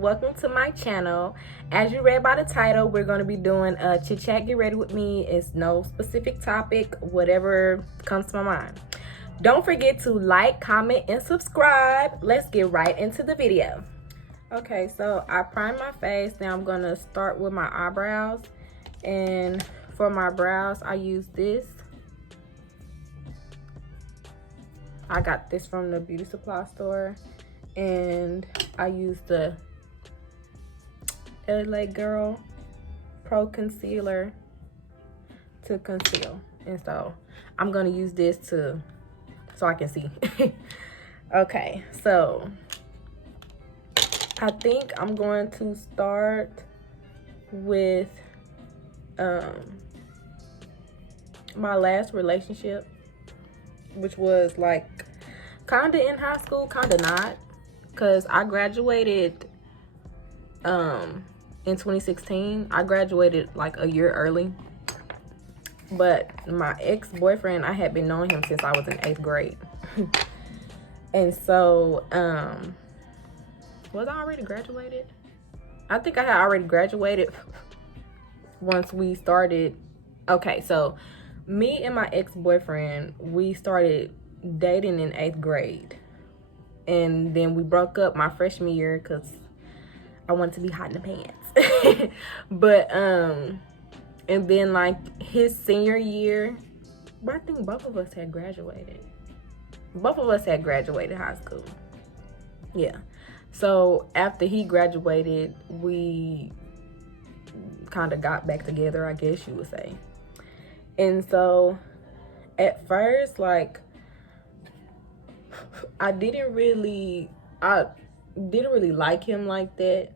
welcome to my channel. As you read by the title, we're going to be doing a chit chat, get ready with me. It's no specific topic, whatever comes to my mind. Don't forget to like, comment, and subscribe. Let's get right into the video. Okay, so I primed my face. Now I'm going to start with my eyebrows. And for my brows, I use this. I got this from the beauty supply store. And I use the LA Girl Pro Concealer to conceal. And so I'm going to use this so I can see. Okay, so I think I'm going to start with my last relationship, which was like kind of in high school, kind of not, because I graduated in 2016. I graduated like a year early, but my ex-boyfriend, I had been knowing him since I was in 8th grade. And so was I already graduated? I think I had already graduated once we started. Okay, so me and my ex-boyfriend, we started dating in 8th grade. And then we broke up my freshman year because I wanted to be hot in the pants. But, and then like his senior year, but I think both of us had graduated. Both of us had graduated high school. Yeah. So after he graduated, we kind of got back together, I guess you would say. And so at first, like, I didn't really like him like that.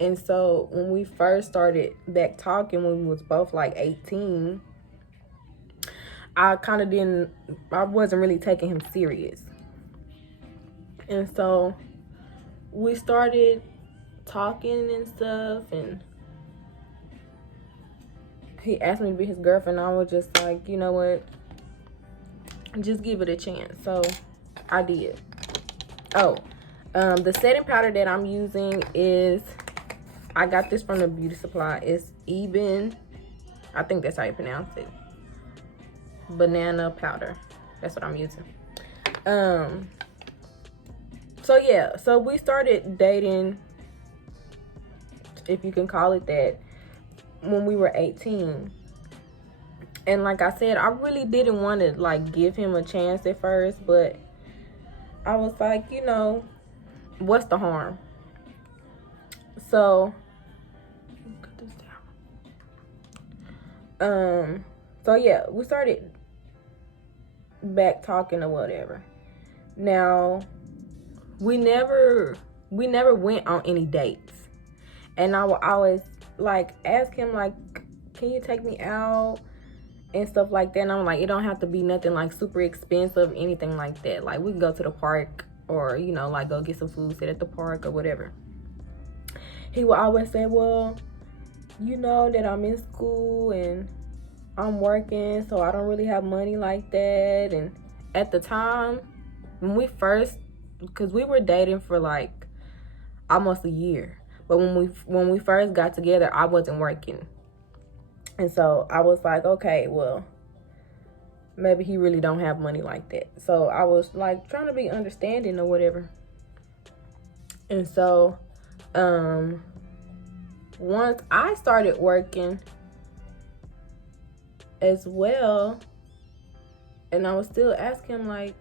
And so when we first started back talking, when we was both like 18, I wasn't really taking him serious. And so we started talking and stuff, and he asked me to be his girlfriend. I was just like, you know what, just give it a chance. So I did. The setting powder that I'm using is, I got this from the beauty supply. It's Eben, I think that's how you pronounce it, banana powder. That's what I'm using. So yeah, so we started dating, if you can call it that, when we were 18. And like I said, I really didn't want to like give him a chance at first, but I was like, you know, what's the harm? So cut this down. So yeah, we started back talking or whatever. Now we never went on any dates. And I would always like ask him like, can you take me out and stuff like that. And I'm like, it don't have to be nothing like super expensive, anything like that. Like we can go to the park, or you know, like go get some food, sit at the park or whatever. He would always say, well, you know that I'm in school and I'm working, so I don't really have money like that. And at the time when we first, because we were dating for like almost a year, but when we first got together, I wasn't working. And so I was like, okay, well, maybe he really don't have money like that. So I was like trying to be understanding or whatever. And so once I started working as well, and I was still asking him like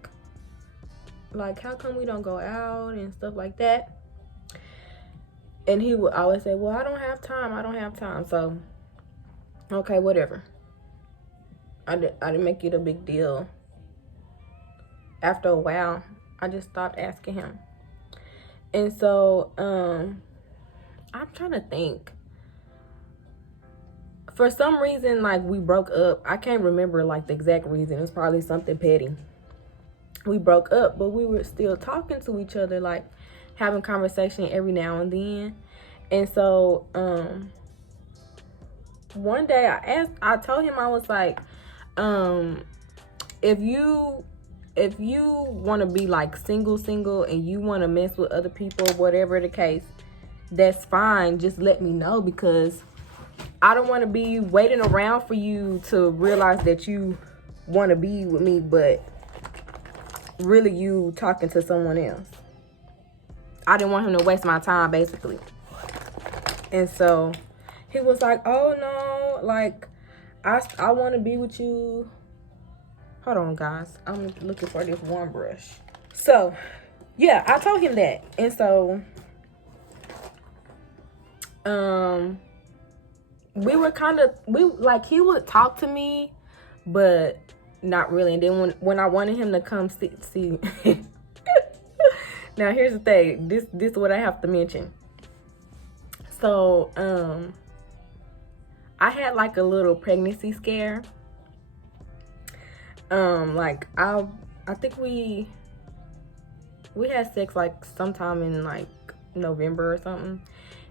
how come we don't go out and stuff like that. And he would always say, well, I don't have time. So okay, whatever. I didn't make it a big deal. After a while, I just stopped asking him. And so I'm trying to think. For some reason, like, we broke up. I can't remember like the exact reason. It's probably something petty. We broke up, but we were still talking to each other, like having conversation every now and then. And so one day I told him, I was like, if you want to be like single and you want to mess with other people, whatever the case, that's fine. Just let me know, because I don't want to be waiting around for you to realize that you want to be with me, but really you talking to someone else. I didn't want him to waste my time, basically. And so he was like, oh no, like, I want to be with you. Hold on, guys. I'm looking for this one brush. So, yeah, I told him that. And so, he would talk to me, but not really. And then when I wanted him to come see now here's the thing. This is what I have to mention. So, I had like a little pregnancy scare. Like I think we had sex like sometime in like November or something,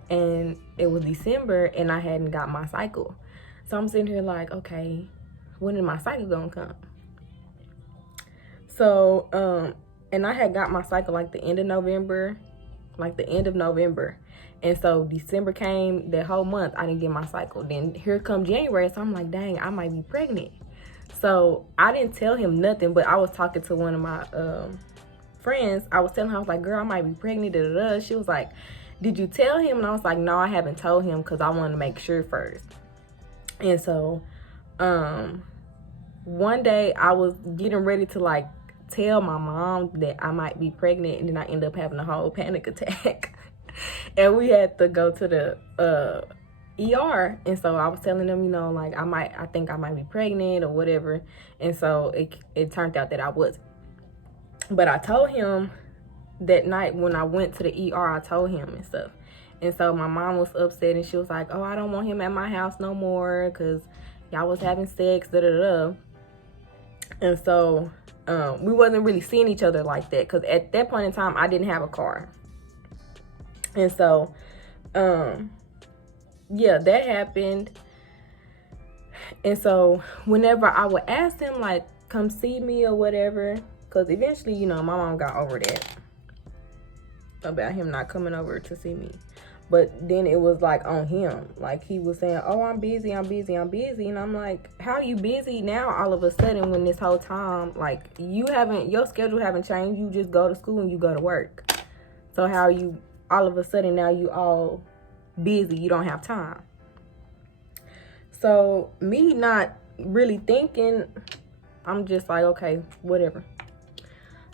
and it was December and I hadn't got my cycle. So I'm sitting here like, okay, when is my cycle gonna come? So, and I had got my cycle like the end of November. And so December came, that whole month, I didn't get my cycle. Then here come January, so I'm like, dang, I might be pregnant. So I didn't tell him nothing, but I was talking to one of my friends. I was telling her, I was like, girl, I might be pregnant, da, da, da. She was like, did you tell him? And I was like, no, I haven't told him because I wanted to make sure first. And so one day I was getting ready to like tell my mom that I might be pregnant, and then I ended up having a whole panic attack. And we had to go to the ER. And so I was telling them, you know, like I think I might be pregnant or whatever. And so it turned out that I wasn't. But I told him that night when I went to the ER, I told him and stuff. And so my mom was upset, and she was like, oh, I don't want him at my house no more because y'all was having sex, da da da. And so we wasn't really seeing each other like that, because at that point in time I didn't have a car. And so yeah, that happened. And so whenever I would ask him like come see me or whatever, because eventually, you know, my mom got over that about him not coming over to see me. But then it was like on him. Like he was saying, oh, I'm busy. And I'm like, how are you busy now all of a sudden when this whole time, like your schedule haven't changed. You just go to school and you go to work. So how are you all of a sudden now you all busy? You don't have time. So me not really thinking, I'm just like, okay, whatever.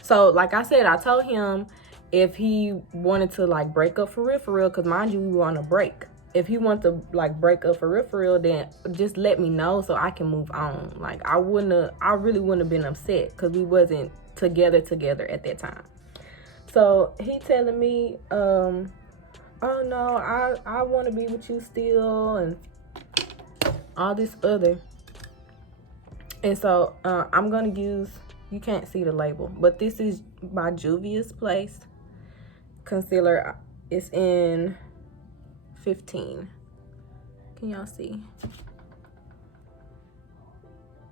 So like I said, I told him if he wanted to like break up for real, because mind you, we were on a break. If he wanted to like break up for real, then just let me know so I can move on. Like I really wouldn't have been upset because we wasn't together at that time. So he telling me, oh no, I want to be with you still and all this other. And so I'm going to use, you can't see the label, but this is by Juvia's Place concealer. It's in 15. Can y'all see?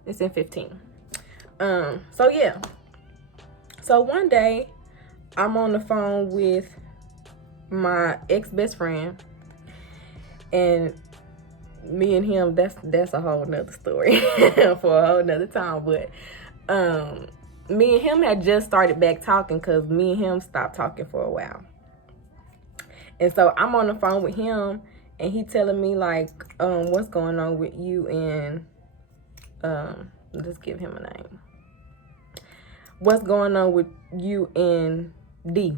It's in 15. So yeah. So one day I'm on the phone with my ex-best friend, and me and him, that's a whole nother story for a whole nother time. But me and him had just started back talking because me and him stopped talking for a while. And so I'm on the phone with him, and he telling me like, what's going on with you and let's give him a name. What's going on with you and D?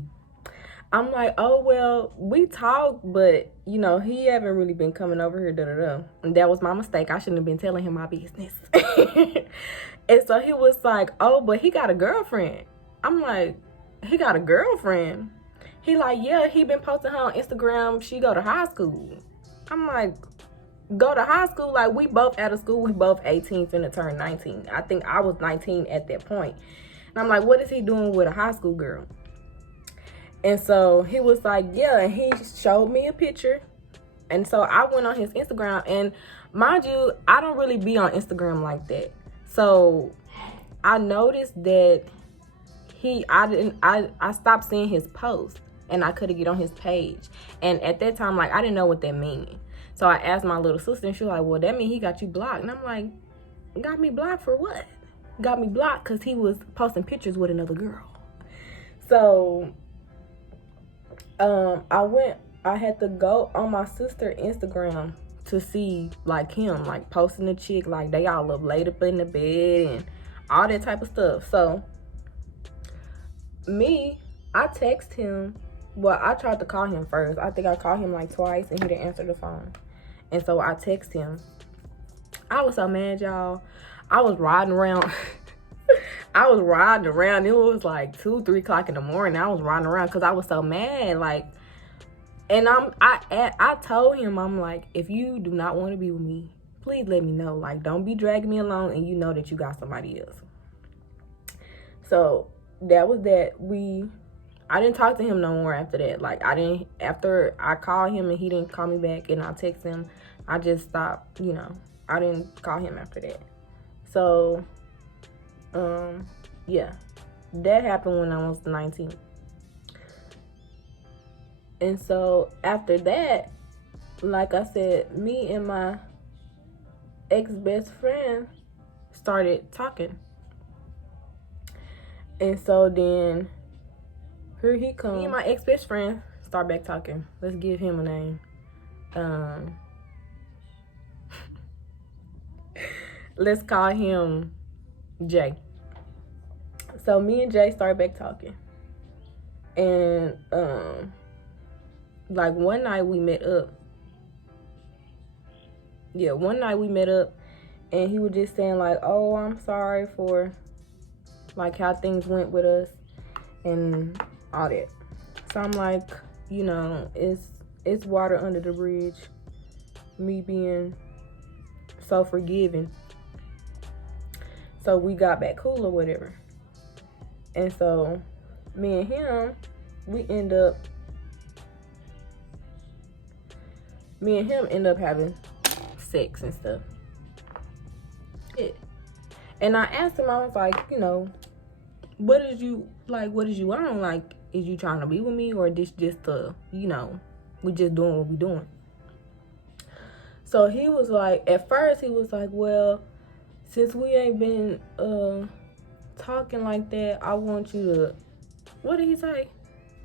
I'm like, oh, well, we talk, but, you know, he haven't really been coming over here, da-da-da. And that was my mistake. I shouldn't have been telling him my business. And so he was like, oh, but he got a girlfriend. I'm like, he got a girlfriend? He like, yeah, he been posting her on Instagram. She go to high school. I'm like, go to high school? Like, we both out of school. We both 18, finna turn 19. I think I was 19 at that point. And I'm like, what is he doing with a high school girl? And so he was like, yeah, and he showed me a picture. And so I went on his Instagram, and mind you, I don't really be on Instagram like that. So I noticed that I stopped seeing his posts. and I couldn't get on his page. And at that time, like, I didn't know what that meant. So I asked my little sister, and she was like, well, that means he got you blocked. And I'm like, got me blocked for what? Got me blocked because he was posting pictures with another girl. So I had to go on my sister's Instagram to see, like, him, like, posting a chick, like, they all up laid up in the bed and all that type of stuff. So I text him. Well, I tried to call him first. I think I called him like twice and he didn't answer the phone. And so I text him. I was so mad, y'all. I was riding around. It was like 2, 3 o'clock in the morning. I was riding around because I was so mad. Like, and I told him, I'm like, if you do not want to be with me, please let me know. Like, don't be dragging me along and you know that you got somebody else. So that was that. I didn't talk to him no more after that. Like, after I called him and he didn't call me back and I text him, I just stopped, you know. I didn't call him after that. So, yeah. That happened when I was 19. And so after that, like I said, me and my ex-best friend started talking. And so then here he comes. Me and my ex-best friend start back talking. Let's give him a name. Let's call him Jay. So me and Jay started back talking. And like one night we met up. Yeah, one night we met up and he was just saying like, oh, I'm sorry for like how things went with us and all that. So I'm like, you know, it's water under the bridge. Me being so forgiving. So we got back cool or whatever. And so me and him, we end up having sex and stuff. Yeah. And I asked him, I was like, you know, what is you on? Like, is you trying to be with me or this just you know, we just doing what we doing? So he was like, at first he was like, well, since we ain't been talking like that, I want you to, what did he say?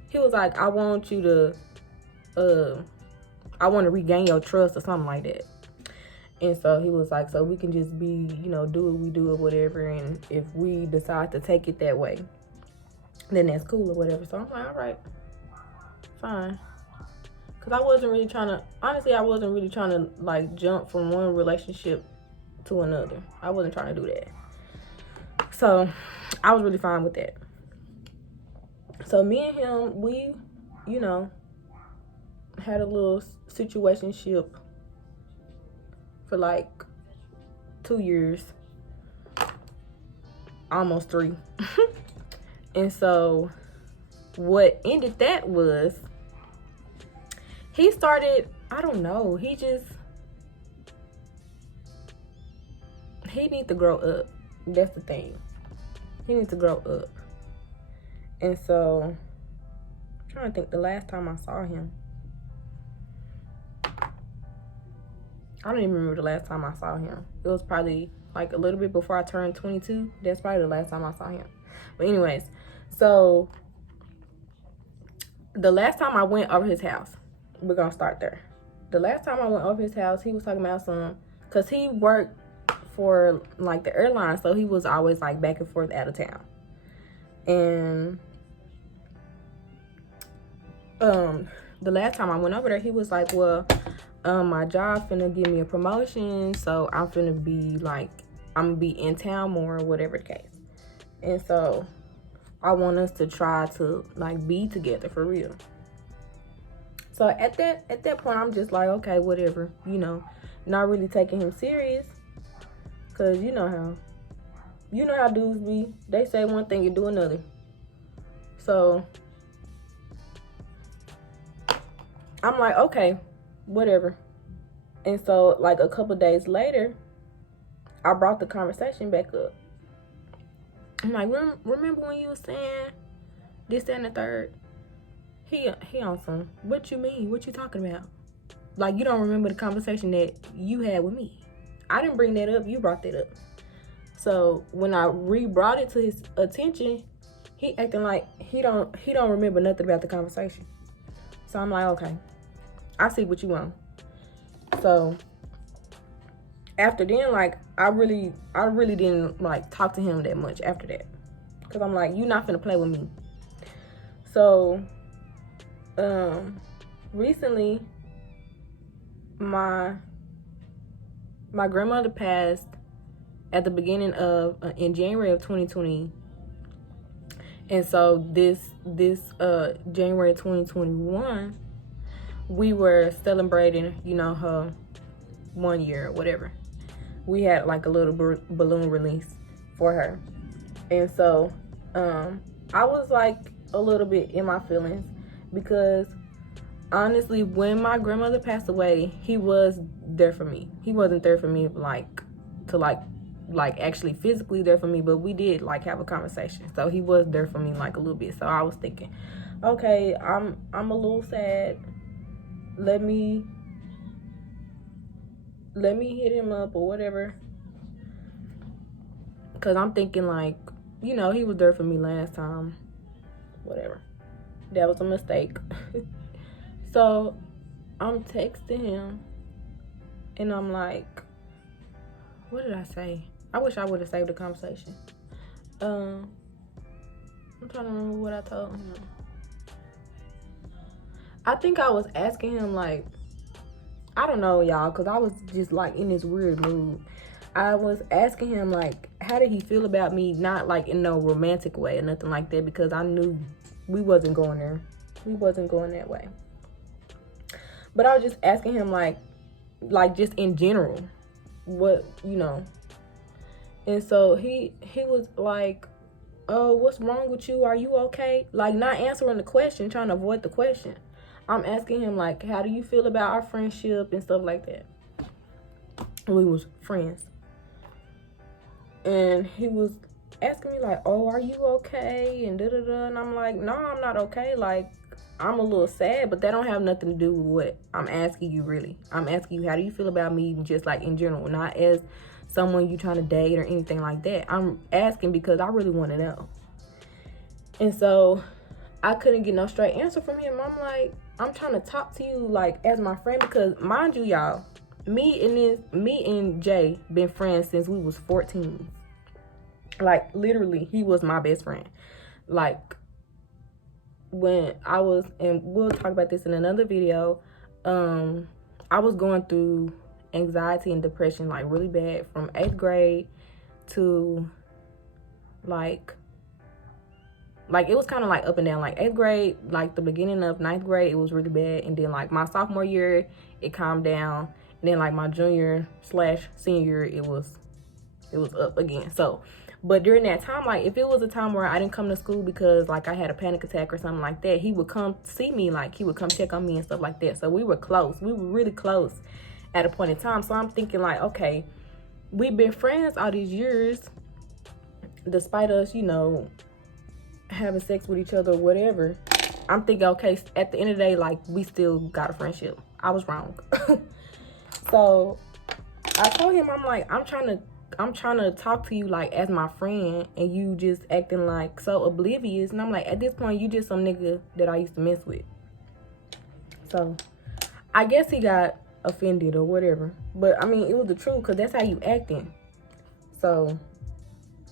He was like, I want to regain your trust or something like that. And so he was like, so we can just be, you know, do what we do or whatever. And if we decide to take it that way, then that's cool or whatever. So I'm like, all right, fine. Because I wasn't really trying to, like, jump from one relationship to another. I wasn't trying to do that. So I was really fine with that. So me and him, we, you know, had a little situationship for like 2 years, almost 3. And so what ended that was he started, I don't know, he needs to grow up. That's the thing. He needs to grow up. And so I'm trying to think the last time I saw him. I don't even remember the last time I saw him. It was probably like a little bit before I turned 22. That's probably the last time I saw him. But anyways, so the last time I went over his house, we're going to start there. The last time I went over his house, he was talking about because he worked for like the airline, so he was always like back and forth out of town. And the last time I went over there, he was like, well, my job finna give me a promotion, so I'm gonna be in town more or whatever the case. And so I want us to try to like be together for real. So at that point, I'm just like, okay, whatever, you know, not really taking him serious, cause you know how dudes be. They say one thing, you do another. So I'm like, okay, whatever. And so like a couple days later, I brought the conversation back up. I'm like, remember when you was saying this, that, and the third? He on some, what you mean? What you talking about? Like, you don't remember the conversation that you had with me. I didn't bring that up. You brought that up. So when I re-brought it to his attention, he acting like he don't remember nothing about the conversation. So I'm like, okay, I see what you want. So after then, like, I really didn't like talk to him that much after that, because I'm like, you're not finna play with me. So recently my grandmother passed at the beginning of in January of 2020, and so this January 2021 we were celebrating, you know, her 1 year or whatever. We had like a little balloon release for her, and so I was like a little bit in my feelings, because honestly, when my grandmother passed away, he was there for me. He wasn't there for me like to like actually physically there for me, but we did like have a conversation. So he was there for me like a little bit. So I was thinking, okay, I'm a little sad. Let me hit him up or whatever. Cause I'm thinking like, you know, he was there for me last time. Whatever. That was a mistake. So I'm texting him and I'm like, what did I say? I wish I would have saved the conversation. I'm trying to remember what I told him. I think I was asking him like, I don't know, y'all, because I was just like in this weird mood. I was asking him like, how did he feel about me? Not like in no romantic way or nothing like that, because I knew we wasn't going there. We wasn't going that way. But I was just asking him like just in general, what, you know. And so he was like, oh, what's wrong with you? Are you okay? Like, not answering the question, trying to avoid the question. I'm asking him like, how do you feel about our friendship and stuff like that? We was friends. And he was asking me like, oh, are you okay? And da-da-da. And I'm like, no, I'm not okay. Like, I'm a little sad, but that don't have nothing to do with what I'm asking you, really. I'm asking you, how do you feel about me just like in general, not as someone you trying to date or anything like that. I'm asking because I really want to know. And so I couldn't get no straight answer from him. I'm like, I'm trying to talk to you like as my friend, because mind you, y'all, me and Jay been friends since we was 14. Like, literally, he was my best friend. Like, when I was, and we'll talk about this in another video, I was going through anxiety and depression like really bad from 8th grade to like it was kind of like up and down. Like 8th grade, like the beginning of 9th grade, it was really bad, and then like my sophomore year it calmed down, and then like my junior/senior year it was up again. So but during that time, like if it was a time where I didn't come to school because like I had a panic attack or something like that, he would come see me, like he would come check on me and stuff like that. So we were close. We were really close at a point in time. So I'm thinking like, okay, we've been friends all these years, despite us, you know, having sex with each other or whatever. I'm thinking, okay, at the end of the day, like we still got a friendship. I was wrong. So I told him, I'm like, I'm trying to talk to you like as my friend, and you just acting like so oblivious. And I'm like, at this point, you just some nigga that I used to mess with. So I guess he got offended or whatever, but I mean, it was the truth, because that's how you acting. So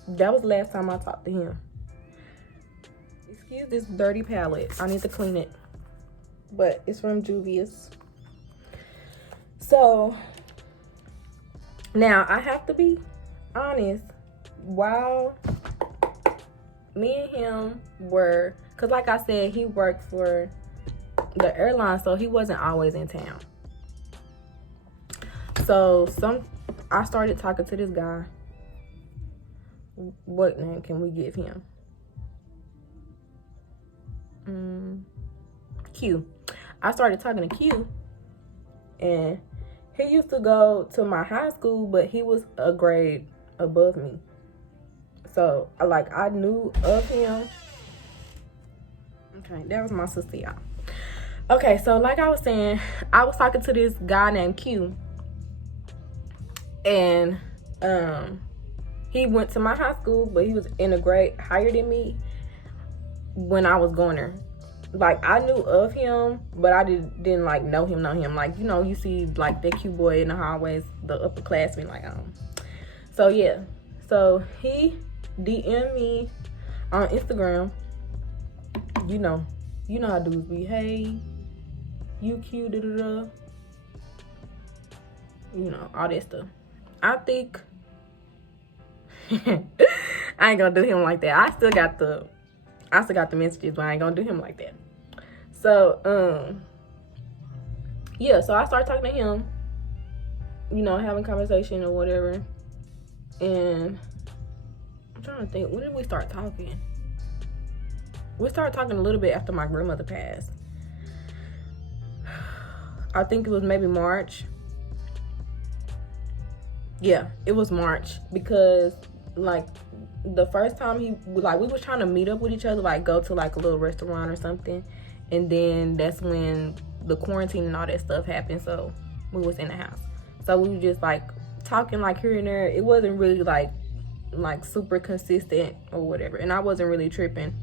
that was the last time I talked to him. Excuse this dirty palette, I need to clean it, but it's from Juvia's. So now I have to be honest, while me and him were, because like I said, he worked for the airline, so he wasn't always in town. So I started talking to this guy. What name can we give him? Q. I started talking to Q, and he used to go to my high school, but he was a grade above me. So like I knew of him. Okay, that was my sister, y'all. Okay, so like I was saying, I was talking to this guy named Q, and he went to my high school, but he was in a grade higher than me when I was going there. Like, I knew of him, but I didn't like know him. Like, you know, you see like that cute boy in the hallways, the upperclassmen, like so yeah. So he DM'd me on Instagram. You know how dudes be, hey, you cute, da da da. You know, all that stuff. I think I ain't gonna do him like that. I still got the messages, but I ain't gonna do him like that. So yeah, so I started talking to him, you know, having conversation or whatever. And I'm trying to think, when did we start talking? We started talking a little bit after my grandmother passed. I think it was maybe March. Yeah, it was March, because like the first time we was trying to meet up with each other, like go to like a little restaurant or something, and then that's when the quarantine and all that stuff happened, so we was in the house. So we were just like talking like here and there. It wasn't really like super consistent or whatever, and I wasn't really tripping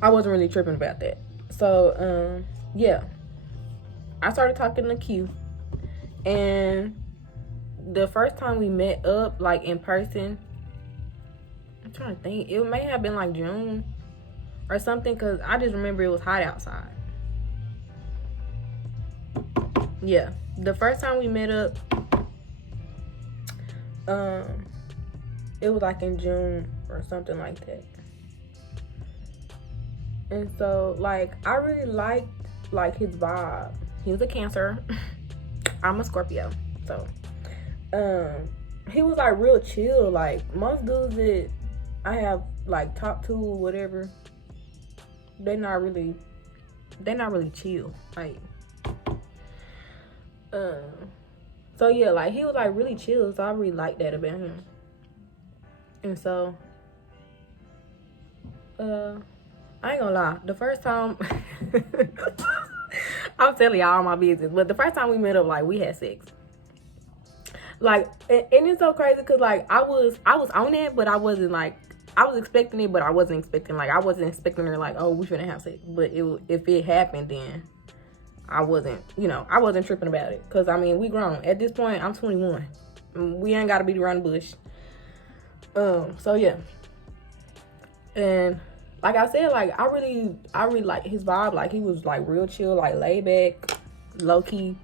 about that. So yeah, I started talking to Q, and the first time we met up like in person, I'm trying to think, it may have been like June or something, because I just remember it was hot outside. Yeah, the first time we met up, it was like in June or something like that. And so like I really liked like his vibe. He was a Cancer. I'm a Scorpio, so he was like real chill. Like most dudes that I have like talked to or whatever, they're not really chill. Like so yeah, like he was like really chill, so I really like that about him. And so I ain't gonna lie, the first time I'm telling y'all all my business, but the first time we met up, like we had sex. Like, and it's so crazy because like I was on it, but I wasn't like, I was expecting it, but I wasn't expecting, like I wasn't expecting her like, oh, we finna have sex. But if it happened, then I wasn't tripping about it, because I mean we grown at this point. I'm 21. We ain't gotta beat around the bush. So yeah, and like I said, like I really like his vibe. Like he was like real chill, like laid back, low key.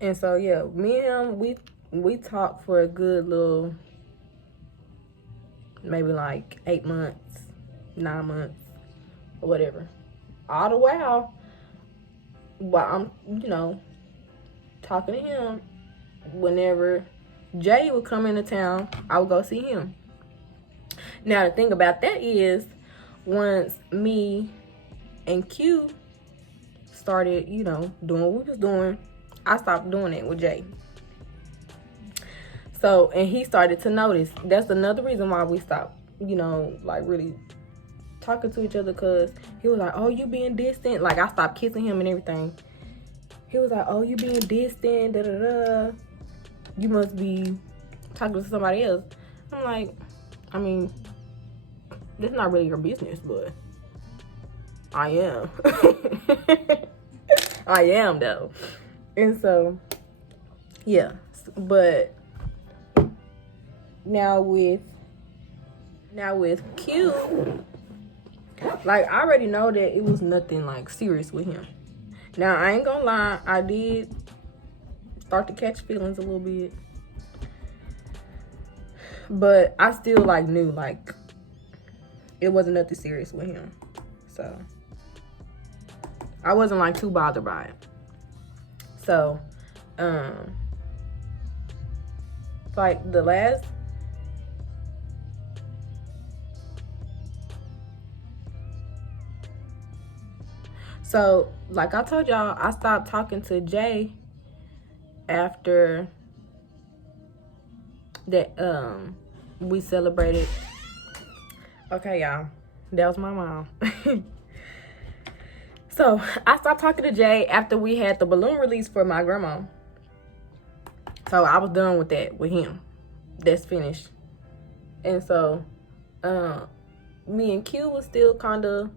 And so yeah, me and him, we talked for a good little, maybe like 8 months, 9 months, or whatever. All the while, I'm, you know, talking to him, whenever Jay would come into town, I would go see him. Now the thing about that is, once me and Q started, you know, doing what we was doing, I stopped doing it with Jay. So, and he started to notice. That's another reason why we stopped, you know, like really talking to each other, because he was like, oh, you being distant. Like I stopped kissing him and everything. He was like, oh, you being distant, da da da. You must be talking to somebody else. I'm like, I mean, that's not really your business, but I am. I am though. And so, yeah. But now with Q, like I already know that it was nothing like serious with him. Now I ain't gonna lie, I did start to catch feelings a little bit, but I still like knew like it wasn't nothing serious with him. So I wasn't like too bothered by it. So like the last so like I told y'all, I stopped talking to Jay after that we celebrated. Okay, y'all, That was my mom. So I stopped talking to Jay after we had the balloon release for my grandma. So I was done with that with him. That's finished. And so me and Q was still kind of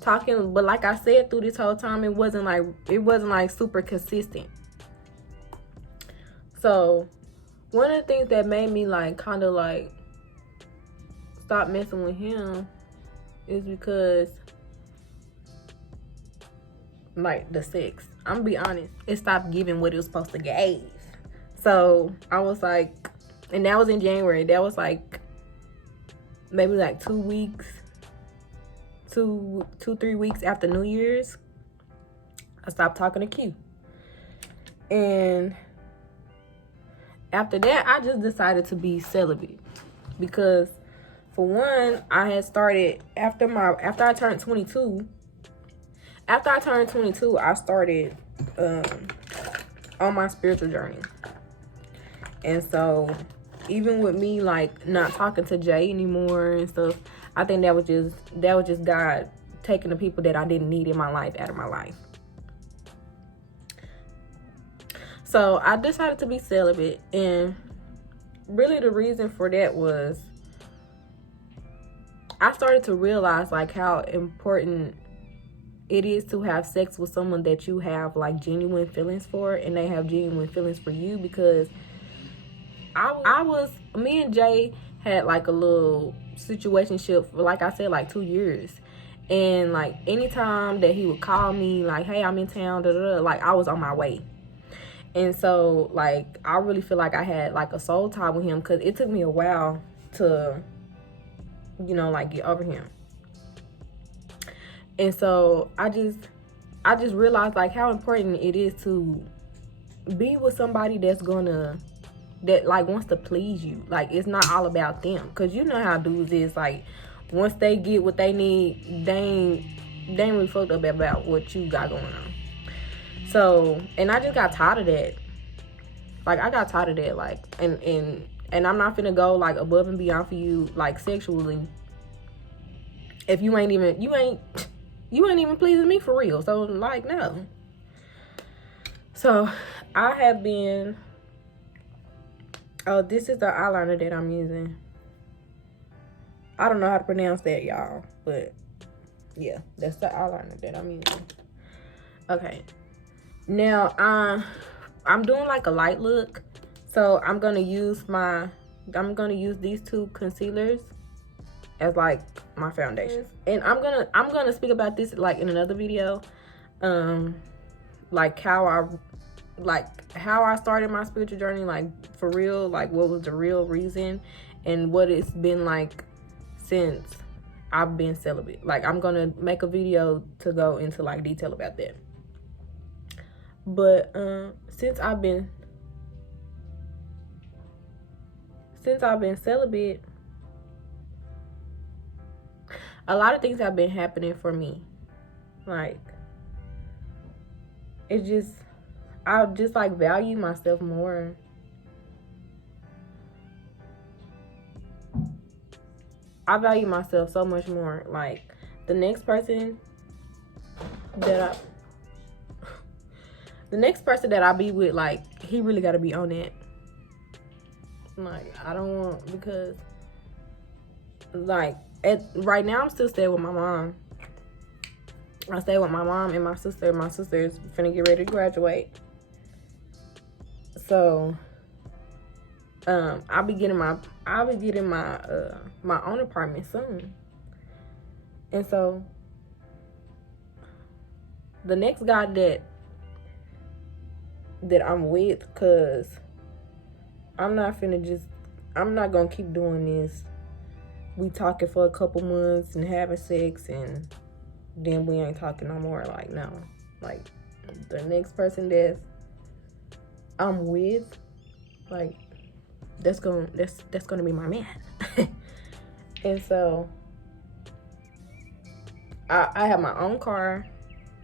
talking, but like I said, through this whole time, it wasn't like super consistent. So one of the things that made me like kind of like stop messing with him is because like the sex, I'm gonna be honest, it stopped giving what it was supposed to give. So I was like, and that was in January. That was like maybe like 2 weeks, 3 weeks after New Year's. I stopped talking to Q. And after that, I just decided to be celibate. Because for one, I had started after I turned 22. After I turned 22, I started on my spiritual journey. And so even with me like not talking to Jay anymore and stuff, I think that was just God taking the people that I didn't need in my life out of my life. So I decided to be celibate, and really the reason for that was I started to realize like how important it is to have sex with someone that you have like genuine feelings for, and they have genuine feelings for you. Because me and Jay had like a little situationship for, like I said, like 2 years. And like anytime that he would call me like, hey, I'm in town, like I was on my way. And so like I really feel like I had like a soul tie with him, because it took me a while to, you know, like get over him. And so I just realized like how important it is to be with somebody that like wants to please you. Like it's not all about them, because you know how dudes is. Like once they get what they need, they ain't really fucked up about what you got going on. So, and I just got tired of that. Like I got tired of that. Like and I'm not finna go like above and beyond for you like sexually if you ain't even pleasing me for real. So like no. So I have been, oh, this is the eyeliner that I'm using. I don't know how to pronounce that, y'all, but yeah, that's the eyeliner that I'm using. Okay, now I'm doing like a light look, so I'm gonna use these two concealers as like my foundation. And I'm gonna speak about this like in another video, like how I started my spiritual journey, like for real, like what was the real reason and what it's been like since I've been celibate. Like I'm gonna make a video to go into like detail about that. But since I've been celibate, a lot of things have been happening for me. Like I just like value myself more. I value myself so much more. Like the next person that I be with, like he really gotta be on that. Like I don't want, because like right now I'm still staying with my mom. I stay with my mom and my sister. My sister is finna get ready to graduate. So I'll be getting my my own apartment soon. And so the next guy that I'm with, cause I'm not gonna keep doing this. We talking for a couple months and having sex, and then we ain't talking no more. Like no, like the next person that I'm with, like that's gonna be my man. And so I have my own car,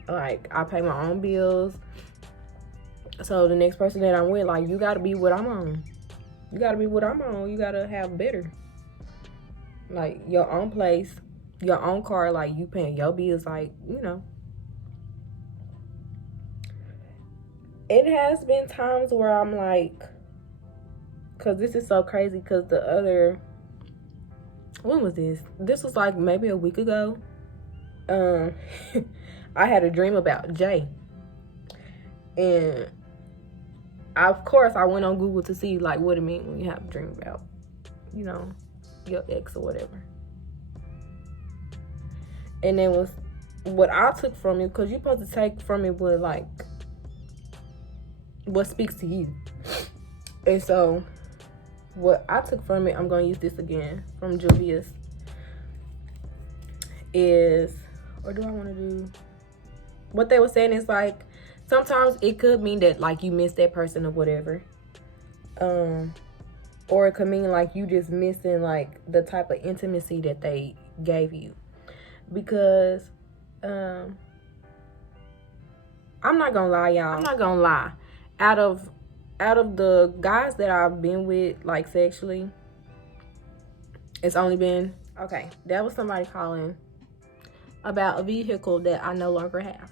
like I pay my own bills. So the next person that I'm with, like you gotta be what I'm on. You gotta have better, like your own place, your own car, like you paying your bills, like, you know. It has been times where I'm like, because this is so crazy, because the other, when was this? This was like maybe a week ago. I had a dream about Jay. And of course, I went on Google to see like what it means when you have a dream about, you know, your ex or whatever. And it was what I took from it, because you're supposed to take from it what, like, what speaks to you. And so what I took from it, I'm going to use this again from Julius, is, or do I want to do, what they were saying is like, sometimes it could mean that like you miss that person or whatever. Or it could mean like you just missing like the type of intimacy that they gave you. Because I'm not gonna lie, y'all. I'm not gonna lie. Out of the guys that I've been with, like sexually, it's only been, okay, that was somebody calling about a vehicle that I no longer have.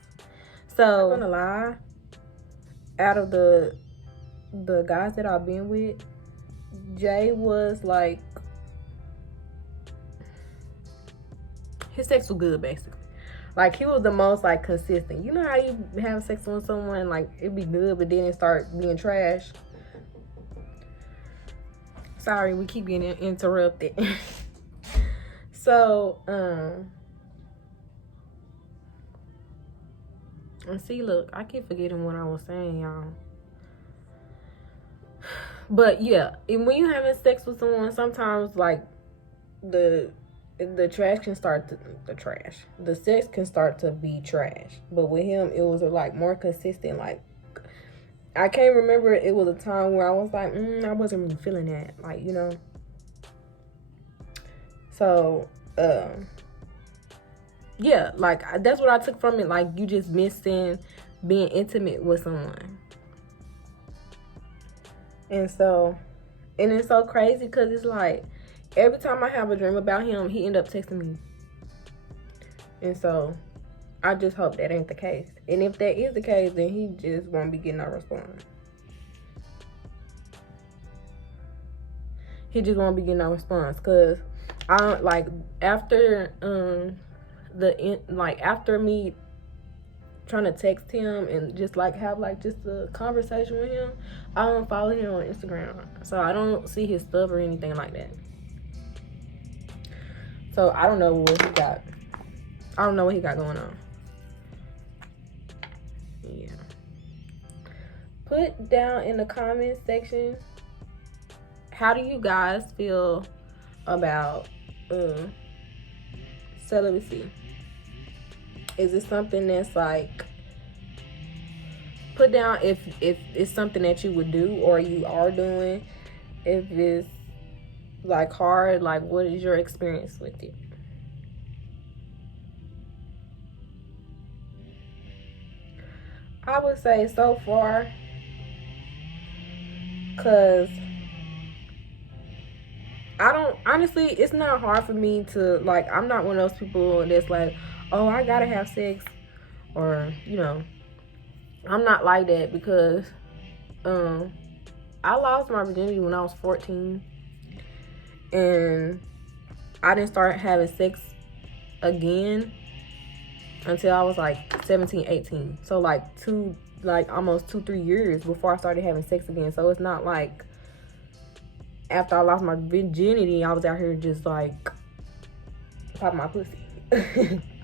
So I'm not gonna lie, out of the guys that I've been with, Jay was like, his sex was good, basically. Like, he was the most like consistent. You know how you have sex with someone, like it be good, but then it start being trash. Sorry, we keep getting interrupted. So and see, look, I keep forgetting what I was saying, y'all. But yeah, and when you having sex with someone, sometimes like the trash can start to, the sex can start to be trash. But with him, it was like more consistent. Like, I can't remember, it was a time where I was like, I wasn't really feeling that, like, you know. So yeah, like that's what I took from it. Like, you just missing being intimate with someone. And so, and it's so crazy because it's like every time I have a dream about him, he end up texting me. And so I just hope that ain't the case. And if that is the case, then he just won't be getting no response. He just won't be getting no response, because I don't, like, after after me trying to text him and just like have like just a conversation with him, I don't follow him on Instagram, so I don't see his stuff or anything like that. So I don't know what he got. I don't know what he got going on. Yeah. Put down in the comments section, how do you guys feel about celibacy? Is it something that's like, put down if it's something that you would do or you are doing. If it's like hard, like what is your experience with it? I would say so far, because I don't, honestly, it's not hard for me to, like, I'm not one of those people that's like, oh, I gotta have sex, or, you know, I'm not like that, because I lost my virginity when I was 14, and I didn't start having sex again until I was like 17, 18. So like almost 2-3 years before I started having sex again. So it's not like after I lost my virginity, I was out here just like popping my pussy.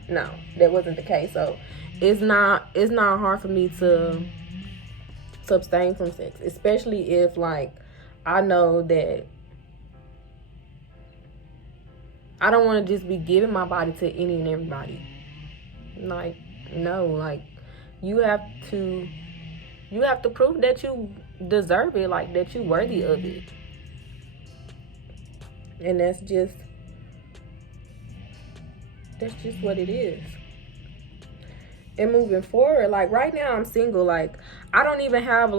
No, that wasn't the case. So it's not hard for me to abstain from sex, especially if like I know that I don't want to just be giving my body to any and everybody. Like, no, like you have to prove that you deserve it, like that you're worthy of it. And that's just what it is. And moving forward, like right now I'm single, like I don't even have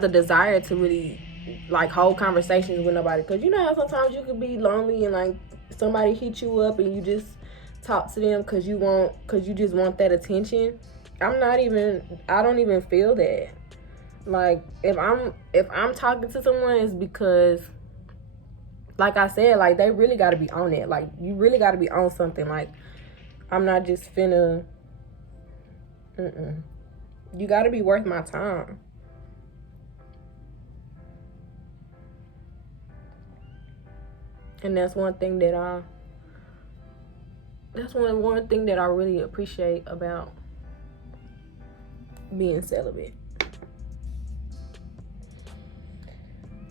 the desire to really like hold conversations with nobody, because you know how sometimes you could be lonely and like somebody hit you up and you just talk to them because you just want that attention. I don't even feel that. Like, if I'm talking to someone, it's because, like I said, like, they really got to be on it. Like, you really got to be on something. Like, I'm not just finna, you got to be worth my time. And that's one thing that I really appreciate about being celibate.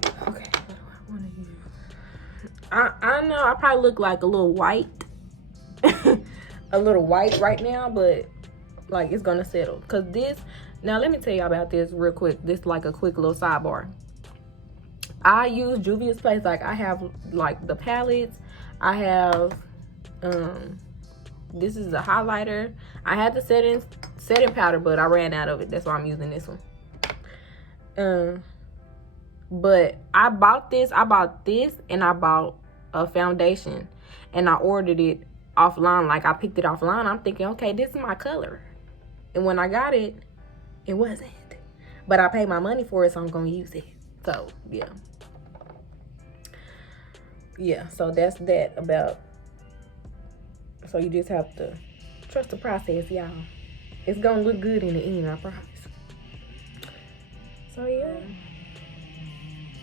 Okay, what do I want to use? I know I probably look like a little white. A little white right now, but like, it's gonna settle. Cause this, now let me tell y'all about this real quick. This like a quick little sidebar. I use Juvia's Place. Like, I have like the palettes. I have this is a highlighter. I had the setting powder, but I ran out of it. That's why I'm using this one. But I bought this, and I bought a foundation, and I ordered it offline. Like, I picked it offline. I'm thinking, okay, this is my color. And when I got it, it wasn't. But I paid my money for it, so I'm gonna use it. So yeah, so that's that about. So you just have to trust the process, y'all. It's gonna look good in the end, I promise. So yeah,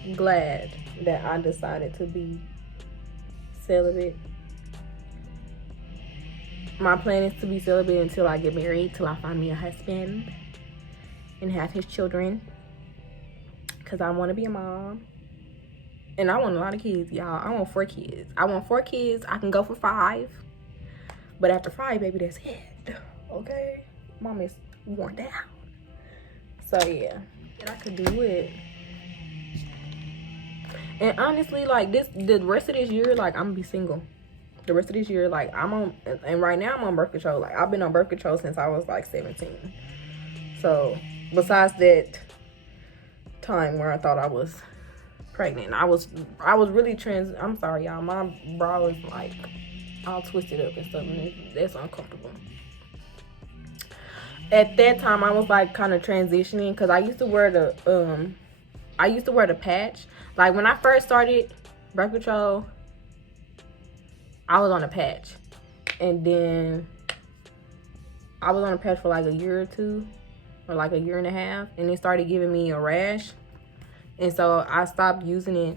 I'm glad that I decided to be celibate. My plan is to be celibate until I get married, till I find me a husband and have his children. Cause I want to be a mom. And I want a lot of kids, y'all. I want 4 kids. I want 4 kids. I can go for 5. But after 5, baby, that's it. Okay? Mom is worn down. So, yeah. And I could do it. And honestly, like, the rest of this year, like, I'm going to be single. The rest of this year, like, and right now I'm on birth control. Like, I've been on birth control since I was, like, 17. So, besides that time where I thought I was pregnant, I was really I'm sorry, y'all, my bra is like all twisted up and stuff, and that's uncomfortable. At that time, I was like kind of transitioning, because I used to wear the patch. Like, when I first started birth control, I was on a patch, and then I was on a patch for like a year or 2, or like a year and a half, and it started giving me a rash. And so I stopped using it.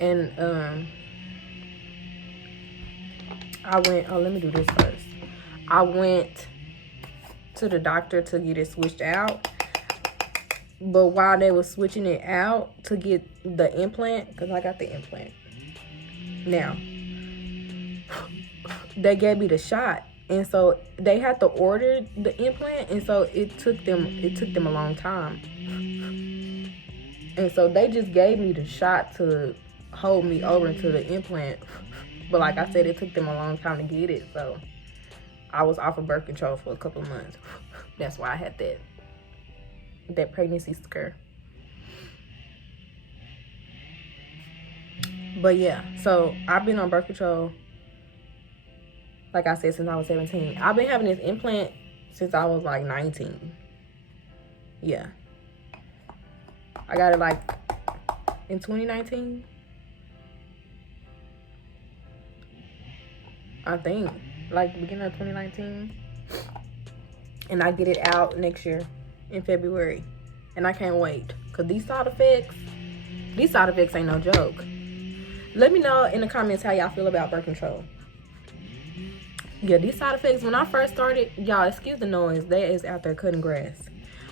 And let me do this first. I went to the doctor to get it switched out. But while they were switching it out to get the implant, because I got the implant now, they gave me the shot. And so they had to order the implant, and so it took them a long time. And so they just gave me the shot to hold me over into the implant. But like I said, it took them a long time to get it. So I was off of birth control for a couple of months. That's why I had that pregnancy scare. But yeah, so I've been on birth control, like I said, since I was 17. I've been having this implant since I was like 19. Yeah. I got it like in 2019. I think. Like beginning of 2019. And I get it out next year in February. And I can't wait. Because these side effects ain't no joke. Let me know in the comments how y'all feel about birth control. Yeah, these side effects, when I first started, y'all, excuse the noise, that is out there cutting grass.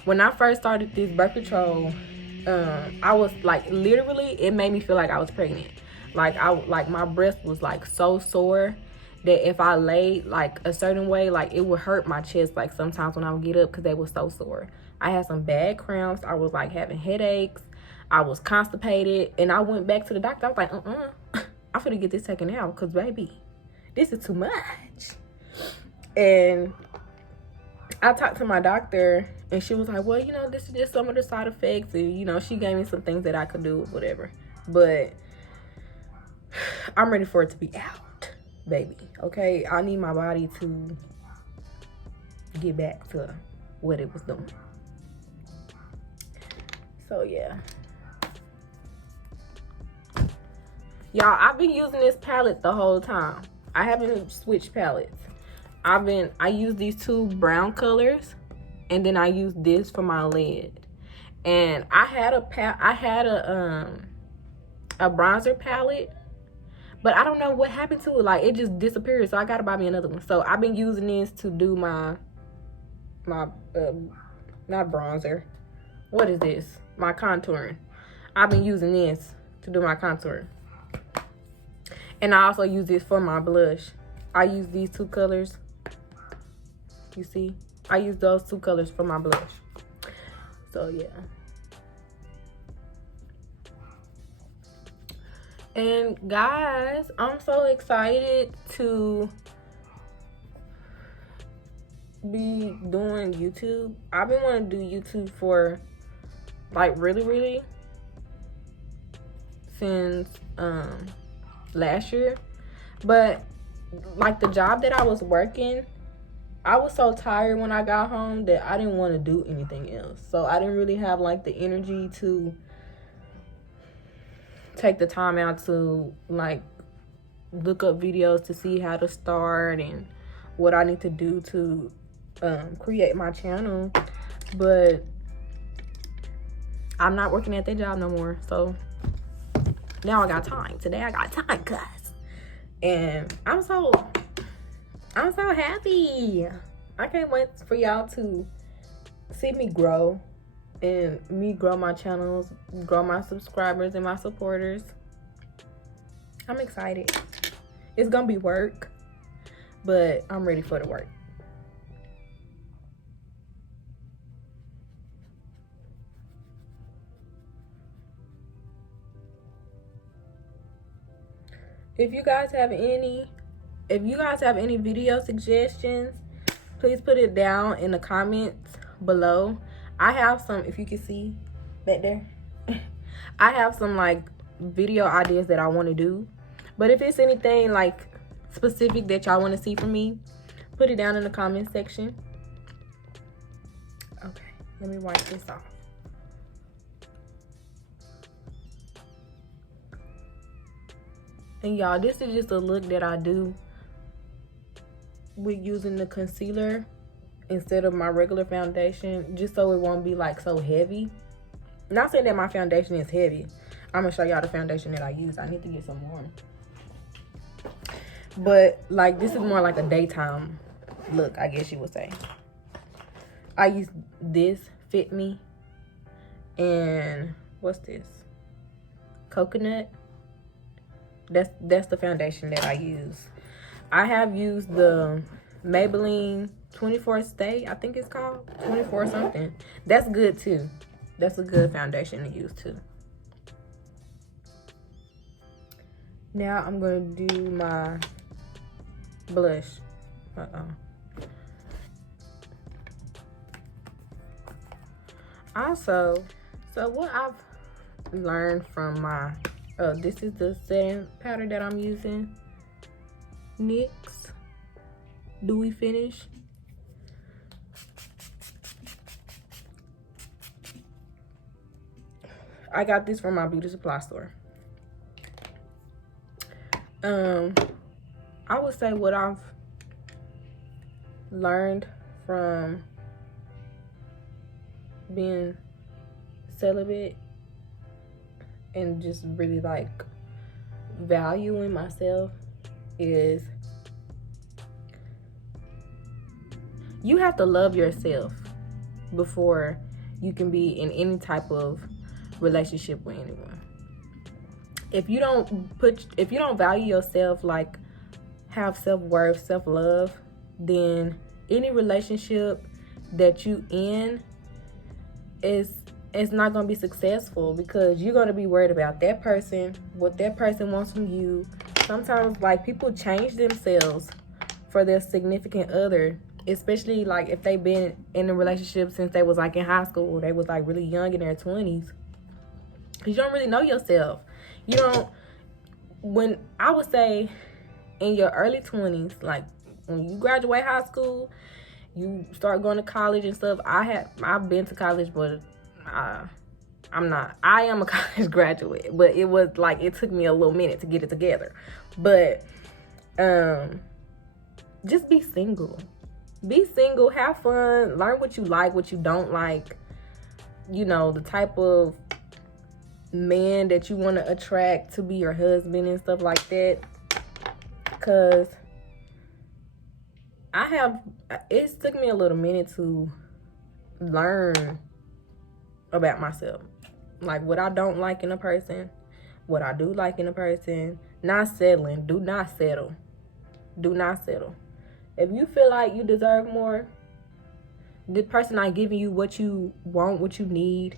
When I first started this birth control, I was like, literally, it made me feel like I was pregnant. Like my breast was like so sore that if I laid like a certain way, like it would hurt my chest like sometimes when I would get up, because they were so sore. I had some bad cramps. I was like having headaches. I was constipated, and I went back to the doctor. I was like, I'm finna get this taken out, because baby, this is too much. And I talked to my doctor, and she was like, well, you know, this is just some of the side effects. And, you know, she gave me some things that I could do, whatever. But I'm ready for it to be out, baby. Okay, I need my body to get back to what it was doing. So yeah, y'all, I've been using this palette the whole time. I haven't switched palettes. I use these two brown colors, and then I use this for my lid. And I had a bronzer palette, but I don't know what happened to it. Like, it just disappeared. So I gotta buy me another one. So I've been using this to do my not bronzer. What is this? My contouring. I've been using this to do my contouring. And I also use this for my blush. I use these two colors. You see? I use those two colors for my blush. So yeah. And guys, I'm so excited to be doing YouTube. I've been wanting to do YouTube for like really since last year. But like the job that I was working, I was so tired when I got home that I didn't want to do anything else. So I didn't really have like the energy to take the time out to like look up videos to see how to start and what I need to do to create my channel. But I'm not working at that job no more, so now I got time. Today I got time, guys, and I'm so happy. I can't wait for y'all to see me grow, and me grow my channels, grow my subscribers and my supporters. I'm excited. It's gonna be work, but I'm ready for the work. If you guys have any video suggestions, please put it down in the comments below. I have some, if you can see back there, I have some like video ideas that I want to do. But if it's anything like specific that y'all want to see from me, put it down in the comment section. Okay, let me wipe this off. And y'all, this is just a look that I do with using the concealer instead of my regular foundation, just so it won't be like so heavy. Not saying that my foundation is heavy. I'm gonna show y'all the foundation that I use. I need to get some more. But like, this is more like a daytime look, I guess you would say. I use this Fit Me, and what's this? Coconut. That's the foundation that I use. I have used the Maybelline 24 Stay, I think it's called 24 something. That's good too. That's a good foundation to use too. Now I'm gonna do my blush. Also, so what I've learned from my this is the setting powder that I'm using. NYX Dewy Finish. I got this from my beauty supply store. I would say what I've learned from being celibate and just really like valuing myself is you have to love yourself before you can be in any type of relationship with anyone. If you don't value yourself, like have self-worth, self-love, then any relationship that you in it's not gonna be successful, because you're gonna be worried about that person, what that person wants from you. Sometimes like people change themselves for their significant other, especially like if they've been in a relationship since they was like in high school, or they was like really young in their 20s. You don't really know yourself. when I would say in your early 20s, like when you graduate high school, you start going to college and stuff. I've been to college, but I am a college graduate, but it was like, it took me a little minute to get it together. But just be single. Be single, have fun, learn what you like, what you don't like, you know, the type of man that you want to attract to be your husband and stuff like that. Because it's took me a little minute to learn about myself. Like what I don't like in a person, what I do like in a person. Not settling. Do not settle. Do not settle. If you feel like you deserve more, the person not giving you what you want, what you need,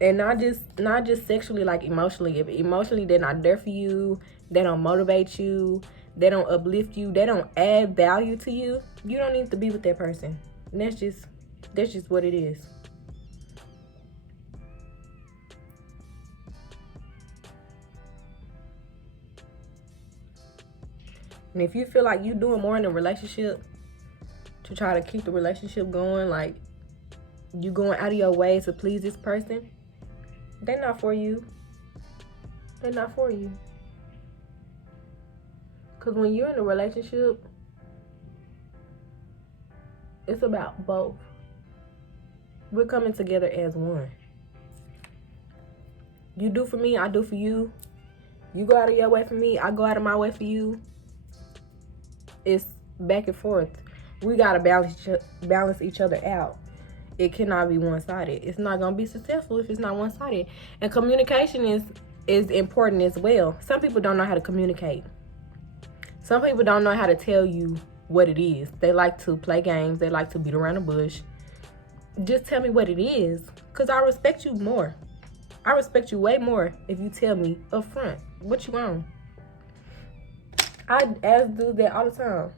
and not just sexually, like emotionally. If emotionally they're not there for you, they don't motivate you, they don't uplift you, they don't add value to you, you don't need to be with that person. And that's just what it is. And if you feel like you're doing more in a relationship to try to keep the relationship going, like you going out of your way to please this person, they're not for you. They're not for you. Because when you're in a relationship, it's about both. We're coming together as one. You do for me, I do for you. You go out of your way for me, I go out of my way for you. It's back and forth. We gotta balance each other out. It cannot be one-sided. It's not gonna be successful if it's not one-sided. And communication is important as well. Some people don't know how to communicate. Some people don't know how to tell you what it is. They like to play games. They like to beat around the bush. Just tell me what it is, because I respect you more. I respect you way more if you tell me up front what you want. I ask dudes that all the time.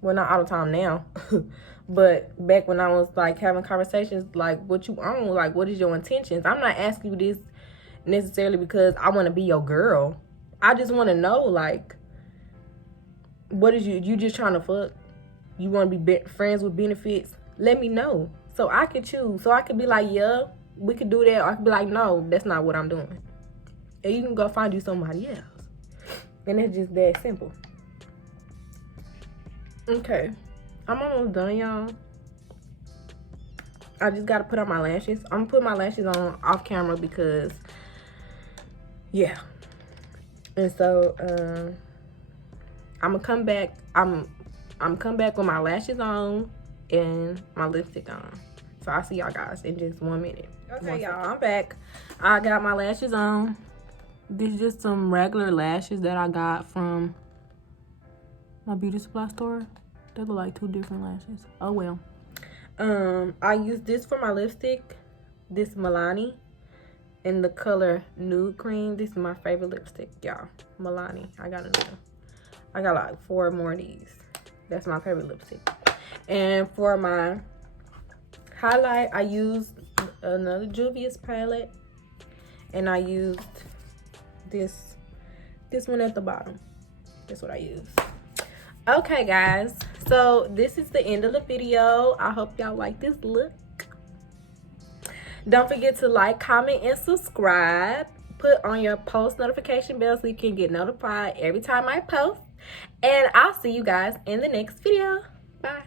Well, not all the time now. But back when I was like having conversations, like what you own, like what is your intentions? I'm not asking you this necessarily because I want to be your girl. I just want to know, like, what is you just trying to fuck? You want to be friends with benefits? Let me know so I can choose. So I can be like, yeah, we could do that. Or I could be like, no, that's not what I'm doing. And you can go find you somebody else. And it's just that simple. Okay, I'm almost done, y'all. I just gotta put on my lashes. I'm gonna put my lashes on off camera because, yeah. And so, I'm gonna come back. I'm come back with my lashes on and my lipstick on. So I'll see y'all guys in just 1 minute. Okay, y'all, I'm back. I got my lashes on. These just some regular lashes that I got from my beauty supply store. They look like 2 different lashes. Oh well. I use this for my lipstick. This Milani in the color Nude Cream. This is my favorite lipstick, y'all. Milani. I got like 4 more of these. That's my favorite lipstick. And for my highlight, I used another Juvia's palette, and I used this one at the bottom. That's what I use. Okay, guys, so this is the end of the video. I hope y'all like this look. Don't forget to like, comment, and subscribe. Put on your post notification bell so you can get notified every time I post. And I'll see you guys in the next video. Bye.